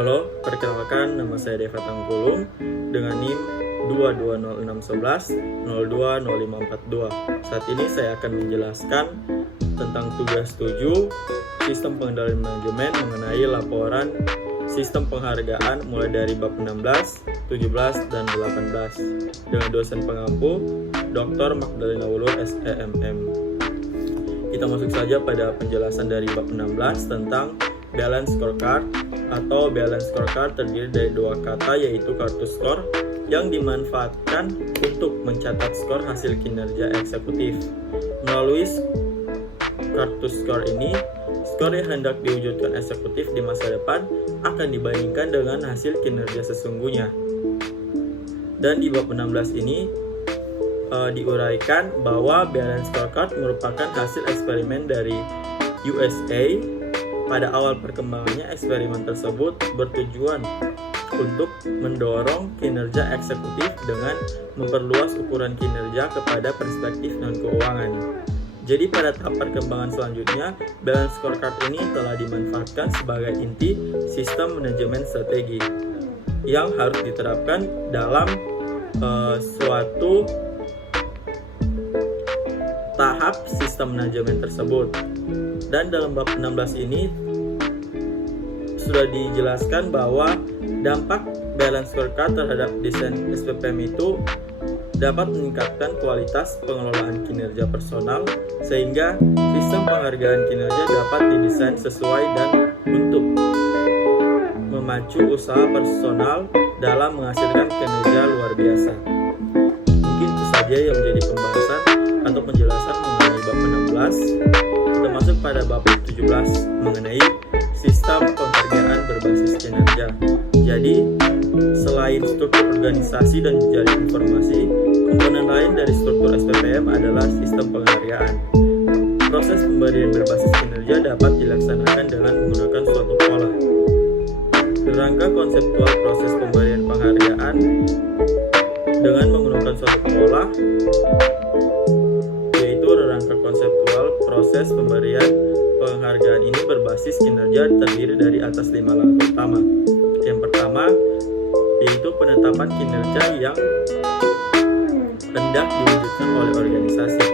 Halo, perkenalkan nama saya Deva Tanggulung dengan NIM 2206110200542. Saat ini saya akan menjelaskan tentang tugas 7 Sistem Pengendalian Manajemen mengenai laporan sistem penghargaan mulai dari bab 16, 17, dan 18 dengan dosen pengampu Dr. Magdalena Wulur SEMM. Kita masuk saja pada penjelasan dari bab 16 tentang balance scorecard atau balance scorecard terdiri dari dua kata, yaitu kartu skor yang dimanfaatkan untuk mencatat skor hasil kinerja eksekutif. Melalui kartu skor ini, skor yang hendak diwujudkan eksekutif di masa depan akan dibandingkan dengan hasil kinerja sesungguhnya. Dan di bab 16 ini diuraikan bahwa balance scorecard merupakan hasil eksperimen dari USA. Pada awal perkembangannya, eksperimen tersebut bertujuan untuk mendorong kinerja eksekutif dengan memperluas ukuran kinerja kepada perspektif non-keuangan. Jadi pada tahap perkembangan selanjutnya, balance scorecard ini telah dimanfaatkan sebagai inti sistem manajemen strategi yang harus diterapkan dalam suatu tahap sistem manajemen tersebut. Dan dalam bab 16 ini sudah dijelaskan bahwa dampak balance scorecard terhadap desain SPPM itu dapat meningkatkan kualitas pengelolaan kinerja personal, sehingga sistem penghargaan kinerja dapat didesain sesuai dan untuk memacu usaha personal dalam menghasilkan kinerja luar biasa. Mungkin itu saja yang menjadi pembahasan atau penjelasan mengenai bab 16. Kita masuk pada bab 17 mengenai sistem penghargaan berbasis kinerja. Jadi, selain struktur organisasi dan jejaring informasi, komponen lain dari struktur SPPM adalah sistem penghargaan. Proses pemberian berbasis kinerja dapat dilaksanakan dengan menggunakan suatu pola. Kerangka konseptual proses pemberian penghargaan dengan menggunakan suatu pola, yaitu rangka konseptual proses pemberian penghargaan ini berbasis kinerja terdiri dari atas 5 langkah utama. Yang pertama yaitu penetapan kinerja yang hendak diwujudkan oleh organisasi.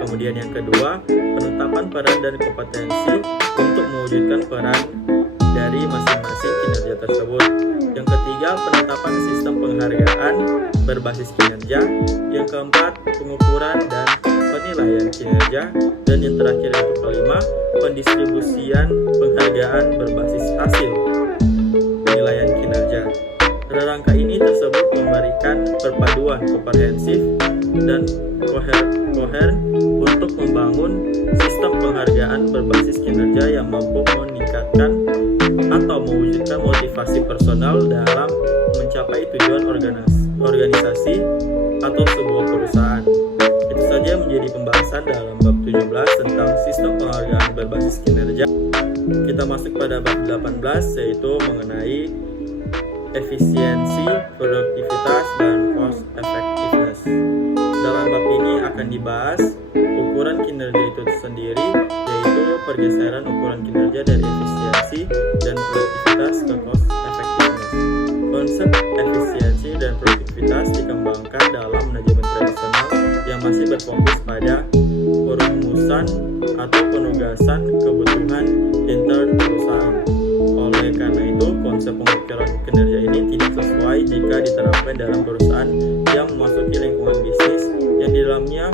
Kemudian yang kedua, penetapan peran dan kompetensi untuk mewujudkan peran dari masing-masing kinerja tersebut. Yang ketiga, penetapan sistem penghargaan berbasis kinerja. Yang keempat, pengukuran dan penilaian kinerja. Dan yang terakhir yaitu kelima, pendistribusian penghargaan berbasis hasil penilaian kinerja. Rangka ini tersebut memberikan perpaduan komprehensif dan koheren untuk membangun sistem penghargaan berbasis kinerja yang mampu meningkatkan atau mewujudkan motivasi personal dalam mencapai tujuan organisasi atau sebuah perusahaan. Itu saja menjadi pembahasan dalam bab 17 tentang sistem penghargaan berbasis kinerja. Kita masuk pada bab 18, yaitu mengenai efisiensi, produktivitas, dan cost effectiveness. Dalam bab ini akan dibahas ukuran kinerja itu sendiri, yaitu pergeseran ukuran kinerja dari efisiensi dan produktivitas ke cost effectiveness. Konsep efisiensi dan produktivitas dikembangkan dalam manajemen tradisional yang masih berfokus pada perumusan atau penugasan kebutuhan intern perusahaan. Oleh karena itu, konsep pengukuran kinerja ini tidak sesuai jika diterapkan dalam perusahaan yang memasuki lingkungan bisnis yang di dalamnya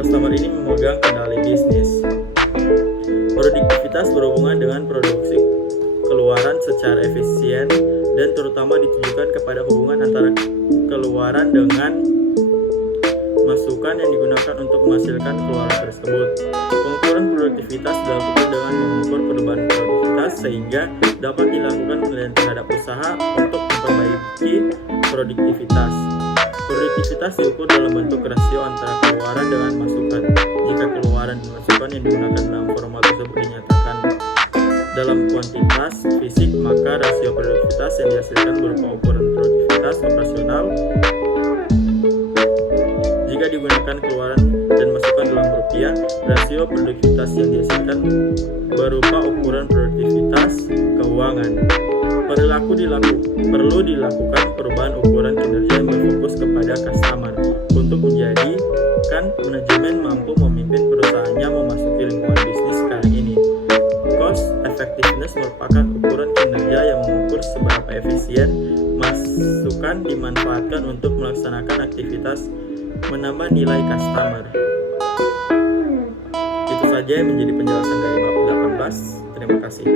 customer ini memegang kendali bisnis. Produktivitas berhubungan dengan produksi keluaran secara efisien dan terutama ditujukan kepada hubungan antara keluaran dengan masukan yang digunakan untuk menghasilkan keluaran tersebut. Pengukuran produktivitas dilakukan dengan mengukur perubahan produktivitas sehingga dapat dilakukan penilaian terhadap usaha untuk memperbaiki produktivitas. Produktivitas diukur dalam bentuk rasio antara keluaran dengan masukan. Jika keluaran dan masukan yang digunakan dalam format tersebut dinyatakan dalam kuantitas fisik, maka rasio produktivitas yang dihasilkan berupa ukuran produktivitas operasional. Jika digunakan keluaran dan masukkan dalam rupiah. Rasio produktivitas yang dihasilkan berupa ukuran produktivitas keuangan. Perlu dilakukan perubahan ukuran kinerja yang berfokus kepada customer untuk menjadikan manajemen mampu memimpin perusahaannya memasuki lingkungan bisnis sekarang ini. Cost effectiveness merupakan ukuran kinerja yang mengukur seberapa efisien masukan dimanfaatkan untuk melaksanakan aktivitas menambah nilai customer. Itu saja yang menjadi penjelasan dari bab 18. Terima kasih.